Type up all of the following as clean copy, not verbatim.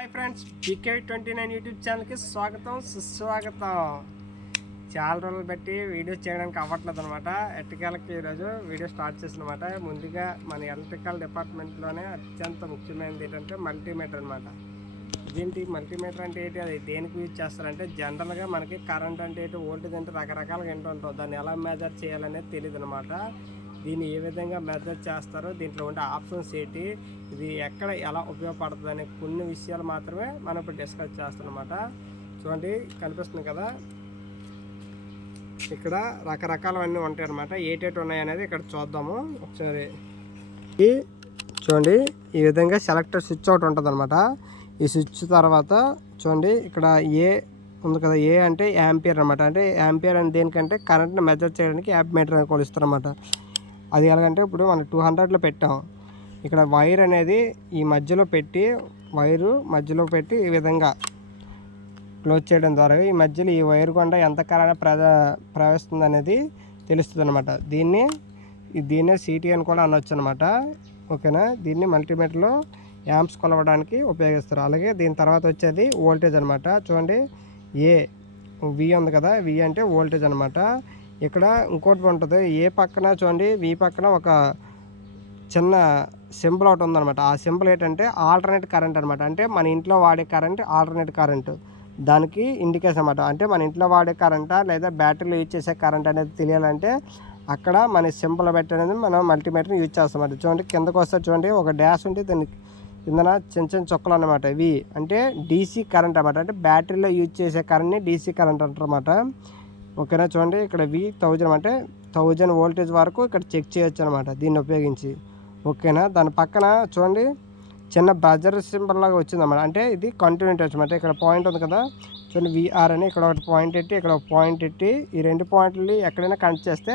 Hi friends, BK29 YouTube ఛానల్కి స్వాగతం సుస్వాగతం. చాలా రోజులు బట్టి వీడియోస్ చేయడానికి అవ్వట్లేదు అనమాట. ఎట్టకేలకి ఈరోజు వీడియో స్టార్ట్ చేసినమాట. ముందుగా మన ఎలక్ట్రికల్ డిపార్ట్మెంట్లోనే అత్యంత ముఖ్యమైనది ఏంటంటే మల్టీమీటర్ అనమాట. దీనికి మల్టీమీటర్ అంటే ఏంటి, అది దేనికి యూజ్ చేస్తారంటే జనరల్గా మనకి కరెంట్ అంటే ఏంటి, వోల్టేజ్ అంటే రకరకాలుగా ఏంటంటాం, దాన్ని ఎలా మెజర్ చేయాలనేది తెలియదు అనమాట. దీన్ని ఏ విధంగా మెజర్ చేస్తారో, దీంట్లో ఉండే ఆప్షన్స్ ఏంటి, ఇది ఎక్కడ ఎలా ఉపయోగపడుతుంది అనే కొన్ని విషయాలు మాత్రమే మనం ఇప్పుడు డిస్కస్ చేస్తామన్నమాట. చూడండి, కనిపిస్తుంది కదా, ఇక్కడ రకరకాలవన్నీ ఉంటాయి అన్నమాట. ఏటేటి ఉన్నాయి అనేది ఇక్కడ చూద్దాము ఒకసారి. చూడండి, ఈ విధంగా సెలెక్టర్ స్విచ్ ఒకటి ఉంటుంది అనమాట. ఈ స్విచ్ తర్వాత చూడండి, ఇక్కడ ఏ ఉంది కదా, ఏ అంటే యాంపియర్ అనమాట. అంటే యాంపియర్ అని దేనికంటే కరెంట్ని మెజర్ చేయడానికి యాంప్ మీటర్ అని కొలుస్తారు అనమాట. అది ఎలాగంటే ఇప్పుడు మనం 200లో పెట్టాం. ఇక్కడ వైర్ అనేది ఈ మధ్యలో పెట్టి, వైరు మధ్యలో పెట్టి ఈ విధంగా క్లోజ్ చేయడం ద్వారా ఈ మధ్యలో ఈ వైర్ గుండా ఎంత కరెంట్ ప్రవహిస్తుంది అనేది తెలుస్తుంది అనమాట. దీన్నే సిటీ అని కూడా అనొచ్చు అనమాట. ఓకేనా, దీన్ని మల్టీమీటర్లో యాంప్స్ కొలవడానికి ఉపయోగిస్తారు. అలాగే దీని తర్వాత వచ్చేది వోల్టేజ్ అనమాట. చూడండి, వి ఉంది కదా, వి అంటే వోల్టేజ్ అనమాట. ఇక్కడ ఇంకోటి ఉంటుంది, ఏ పక్కన చూడండి, వి పక్కన ఒక చిన్న సింబల్ ఒకటి ఉందన్నమాట. ఆ సింబల్ ఏంటంటే ఆల్టర్నేట్ కరెంట్ అనమాట. అంటే మన ఇంట్లో వాడే కరెంట్ ఆల్టర్నేట్ కరెంట్, దానికి ఇండికేషన్ అనమాట. అంటే మన ఇంట్లో వాడే కరెంటా లేదా బ్యాటరీలో యూజ్ చేసే కరెంట్ అనేది తెలియాలంటే అక్కడ మన సింబల్ పెట్టనేది మనం మల్టీమీటర్ని యూజ్ చేస్తాం అన్నమాట. చూడండి, కిందకు వస్తే చూడండి, ఒక డాష్ ఉంటే దాన్ని కిందన చిన్న చిన్న చుక్కలు అనమాట. ఇవి అంటే డీసీ కరెంట్ అనమాట. అంటే బ్యాటరీలో యూజ్ చేసే కరెంట్ని డీసీ కరెంట్ అంటారన్నమాట. ఓకేనా, చూడండి, ఇక్కడ 1000 అంటే 1000 వోల్టేజ్ వరకు ఇక్కడ చెక్ చేయొచ్చు అనమాట దీన్ని ఉపయోగించి. ఓకేనా, దాని పక్కన చూడండి చిన్న బజర్ సింబల్ లాగా వచ్చిందన్నమాట. అంటే ఇది కంటిన్యూటీ అనమాట. ఇక్కడ పాయింట్ ఉంది కదా, చూడండి, విఆర్ అని ఇక్కడ ఒకటి పాయింట్ ఎట్టి, ఇక్కడ ఒక పాయింట్ ఎట్టి, ఈ రెండు పాయింట్లు ఎక్కడైనా కనెక్ట్ చేస్తే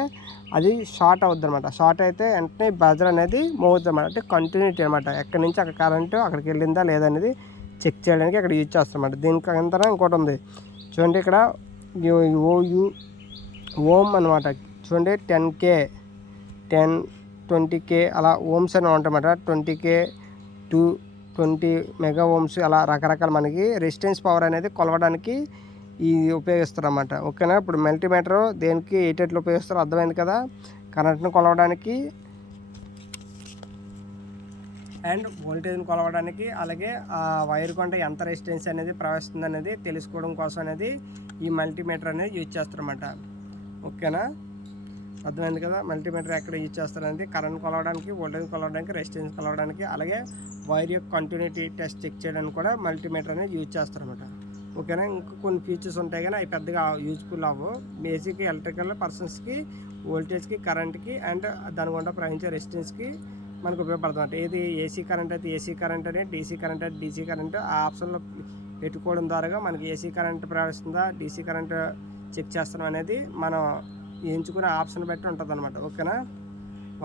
అది షార్ట్ అవుద్ది అనమాట. షార్ట్ అయితే వెంటనే బజర్ అనేది మూవ్ అవుతుంది అనమాట. అంటే కంటిన్యూటీ అనమాట. ఎక్కడి నుంచి అక్కడ కరెంటు అక్కడికి వెళ్ళిందా లేదా అనేది చెక్ చేయడానికి అక్కడ యూజ్ చేస్తాం అనమాట. దీనికి అంతా ఇంకోటి ఉంది చూడండి, ఇక్కడ ఓమ్ అనమాట. చూడండి, 10K 10 20K అలా ఓమ్స్ అని ఉంటాయన్నమాట. 20K to 20 మెగా ఓమ్స్ అలా రకరకాల మనకి రెసిస్టెన్స్ పవర్ అనేది కొలవడానికి ఇది ఉపయోగిస్తారు అన్నమాట. ఓకేనా, ఇప్పుడు మల్టీమీటర్ దేనికి ఏటెట్లు ఉపయోగిస్తారో అర్థమైంది కదా. కరెంట్ని కొలవడానికి అండ్ వోల్టేజ్ని కొలవడానికి, అలాగే ఆ వైర్ కొంటే ఎంత రెసిస్టెన్స్ అనేది ప్రవహిస్తుంది అనేది తెలుసుకోవడం కోసం అనేది ఈ మల్టీమీటర్ అనేది యూజ్ చేస్తారన్నమాట. ఓకేనా, అర్థమైంది కదా. మల్టీమీటర్ ఎక్కడ యూజ్ చేస్తారనేది కరెంట్ కొలవడానికి, వోల్టేజ్ కొలవడానికి, రెసిస్టెన్స్ కొలవడానికి, అలాగే వైర్ యొక్క కంటిన్యూటీ టెస్ట్ చెక్ చేయడానికి కూడా మల్టీమీటర్ అనేది యూజ్ చేస్తారన్నమాట. ఓకేనా, ఇంకా కొన్ని ఫీచర్స్ ఉంటాయి కానీ అవి పెద్దగా యూజ్ఫుల్ అవ్వవు. బేసిక్ ఎలక్ట్రికల్ పర్సన్స్కి వోల్టేజ్కి, కరెంట్కి అండ్ దాని గుండా ప్రవహించే రెసిస్టెన్స్కి మనకు ఉపయోగపడుతుంది. ఏది ఏసీ కరెంట్ అయితే ఏసీ కరెంట్ అని, డీసీ కరెంట్ అయితే డీసీ కరెంట్ ఆ ఆప్షన్లో పెట్టుకోవడం ద్వారా మనకి ఏసీ కరెంట్ ప్రవహిస్తుందా, డీసీ కరెంట్ చెక్ చేస్తున్నాం అనేది మనం ఎంచుకునే ఆప్షన్ బట్టి ఉంటుంది అనమాట. ఓకేనా,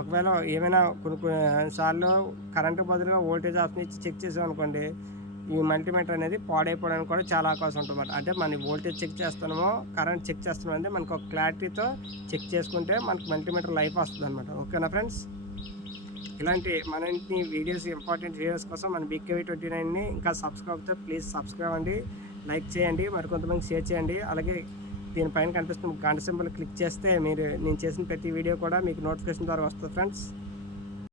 ఒకవేళ ఏమైనా కొన్నిసార్లు కరెంటు బదులుగా వోల్టేజ్ ఆప్షన్ ఇచ్చి చెక్ చేసామనుకోండి, ఈ మల్టీమీటర్ అనేది పాడైపోవడానికి కూడా చాలా అవకాశం ఉంటుంది. అంటే మన వోల్టేజ్ చెక్ చేస్తున్నామో కరెంట్ చెక్ చేస్తున్నామో అంటే మనకు ఒక క్లారిటీతో చెక్ చేసుకుంటే మనకు మల్టీమీటర్ లైఫ్ వస్తుంది అనమాట. ఓకేనా ఫ్రెండ్స్, ఇలాంటి మన వీడియోస్, ఇంపార్టెంట్ వీడియోస్ కోసం మన BK29ని ఇంకా సబ్స్క్రైబ్ అయితే ప్లీజ్ సబ్స్క్రైబ్ అండి, లైక్ చేయండి, మరికొంతమంది షేర్ చేయండి. అలాగే దీనిపైన కనిపిస్తున్న గంట సింబల్ క్లిక్ చేస్తే నేను చేసిన ప్రతి వీడియో కూడా మీకు నోటిఫికేషన్ ద్వారా వస్తుంది ఫ్రెండ్స్.